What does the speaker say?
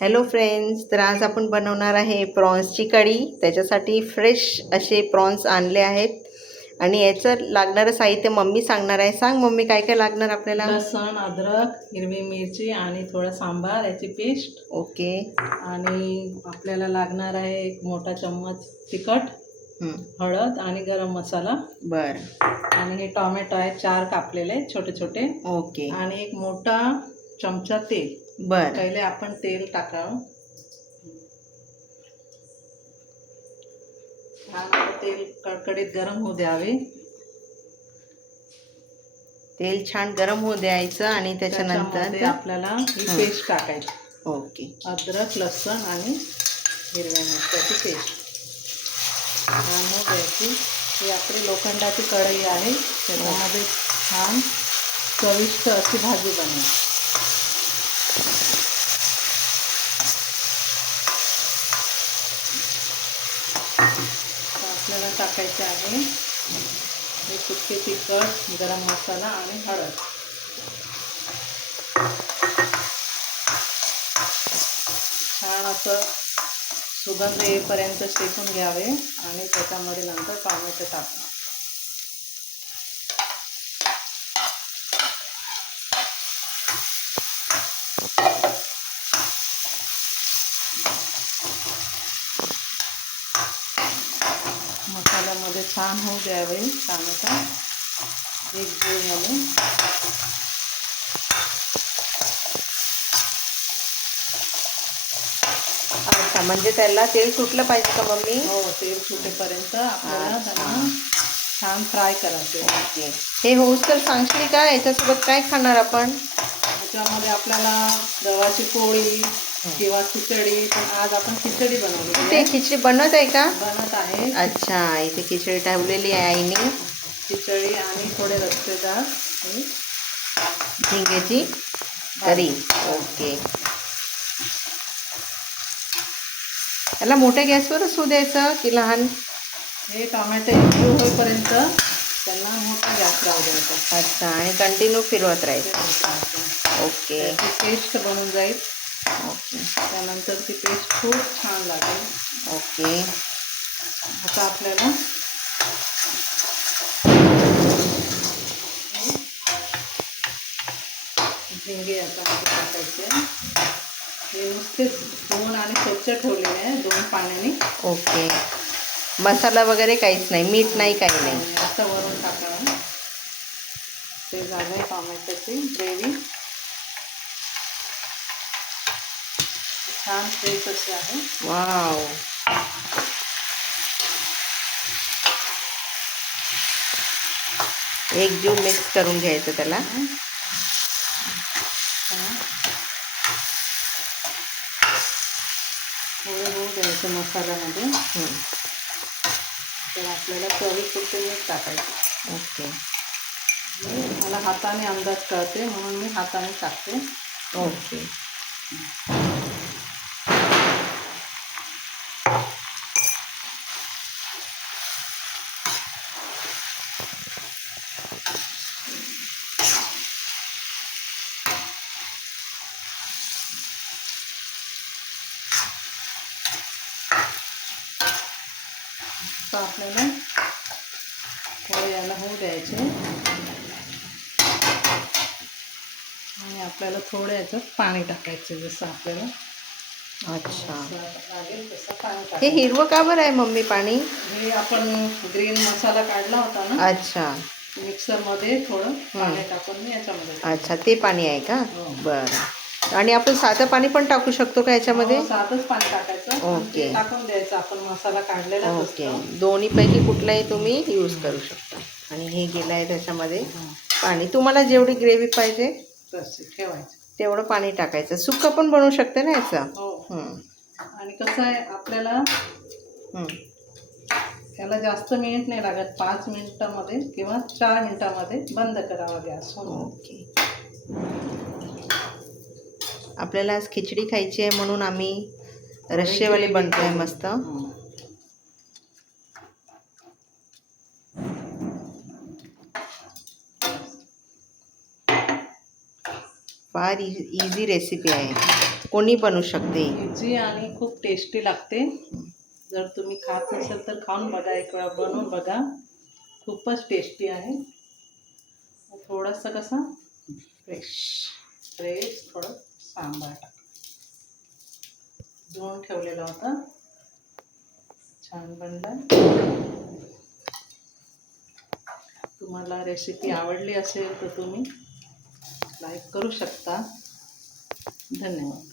Hello friends, तर आज आपण बनवणार आहे प्रॉन्सची कढी. त्याच्यासाठी फ्रेश असे प्रॉन्स आणले आहेत आणि याचं लागणारं साहित्य मम्मी सांगणार आहे. सांग मम्मी, काय काय लागणार आपल्याला? लसण, अद्रक, हिरवी मिरची आणि थोडा सांबार याची पेस्ट. ओके. आणि आपल्याला लागणार आहे एक मोठा चम्मच तिखट, हळद आणि गरम मसाला. बरं. आणि हे टोमॅटो आहे 4 कापलेले छोटे छोटे. ओके. आणि एक मोठा चमचा तेल. बरं. पहिले आपण तेल टाकावं. छान तेल कडकडीत गरम होऊ द्यावे. तेल छान गरम होऊ द्यायचं आणि त्याच्यानंतर आपल्याला ही पेस्ट टाकायची. ओके. अद्रक, लसण आणि हिरव्या मिरच्याची पेस्ट छान होऊ द्यायची. ही आपली लोखंडाची कढई आहे, त्याच्यामध्ये छान चविष्ट अशी भाजी बनेल. आपल्याला टाकायचे आहे हे सुके तिखट, गरम मसाला आणि हळद. छान असं सुगंध येईपर्यंत शेकून घ्यावे आणि त्याच्यामध्ये नंतर टोमॅटो टाकणार. मसाल्यामध्ये छान होऊ द्यावे टोमॅटो एक जीव घालून. अच्छा, म्हणजे त्याला तेल सुटलं पाहिजे का मम्मी? हो, तेल सुटेपर्यंत आपल्याला त्यांना छान फ्राय करायचे. ओके. हे होऊस तर सांगशील का याच्यासोबत काय खाणार आपण? त्याच्यामध्ये आपल्याला गव्हाची पोळी किंवा खिचडी. पण आज आपण खिचडी बनवली. ते खिचडी बनत आहे का? बनत आहे. अच्छा, इथे खिचडी ठेवलेली आहे आईने. खिचडी आणि थोडे रस्तेदार झिंग्याची कढी. ओके. याला मोठ्या गॅसवर असू द्यायचं की लहान? हे टोमॅटो एकजीव होईपर्यंत त्यांना मोठा गॅस लावू द्यायचा. अच्छा, आणि कंटिन्यू फिरवत राहायचं. ओके. पेस्ट बनून जाईल. ओके. त्यानंतर ती पेस्ट खूप छान लागेल. ओके. आता आपल्याला झिंगे याच्यामध्ये टाकायचे. हे नुसतेच धुवून आणि स्वच्छ ठेवलेले आहे 2 पाण्याने. ओके. मसाला वगैरे काहीच नाही, मीठ नाही, काही नाही. असं वरून टाकावं. ते झालं टोमॅटोची ग्रेव्ही. छान फ्रेश अशी आहे. वाव. एक जीव मिक्स करून घ्यायचं त्याला. थोडं होऊ द्यायचं मसाल्यामध्ये. तर आपल्याला चवीपुरते मीठ टाकायचं. ओके. मला हाताने अंदाज कळते म्हणून मी हाताने टाकते. ओके. तर आपल्याला थोडं याला होऊ द्यायचे आणि आपल्याला थोडं याच्यात पाणी टाकायचं जसं आपल्याला. अच्छा. लागेल तसं पाणी हे टाकायचं. हिरवं का बरं आहे मम्मी पाणी? हे आपण ग्रीन मसाला काढला होता ना, अच्छा. मिक्सरमध्ये थोडं पाणी टाकून मी याच्यामध्ये. अच्छा, ते पाणी आहे का? हो. बरं. आणि आपण साधं पाणी पण टाकू शकतो का याच्यामध्ये? साधंच पाणी टाकायचं. ओके. टाकून द्यायचं आपण मसाला काढलेला. ओके. दोन्हीपैकी कुठलाही तुम्ही यूज करू शकता. आणि हे गेलं आहे त्याच्यामध्ये पाणी. तुम्हाला जेवढी ग्रेव्ही पाहिजे तसे ठेवायचं तेवढं पाणी टाकायचं. सुक्कं पण बनवू शकते ना याचं. हो. आणि कसं आहे आपल्याला त्याला जास्त मिनिट नाही लागत. 5 मिनिटामध्ये किंवा 4 मिनिटामध्ये बंद करावा गॅस. ओके. आपल्याला आज खिचडी खायची आहे म्हणून आम्ही रश्शेवाली बनतोय मस्त. फार इझी रेसिपी आहे. कोणी बनवू शकते. इझी आणि खूप टेस्टी लागते. जर तुम्ही खात नसेल तर खाऊन बघा, एक वेळा बनवून बघा, खूपच टेस्टी आहे. थोडंसं कसं फ्रेश थोडं सांबार टाक, धुवून ठेवलेला होता, छान बनला. तुम्हाला रेसिपी आवडली असेल तर तुम्ही लाईक करू शकता. धन्यवाद.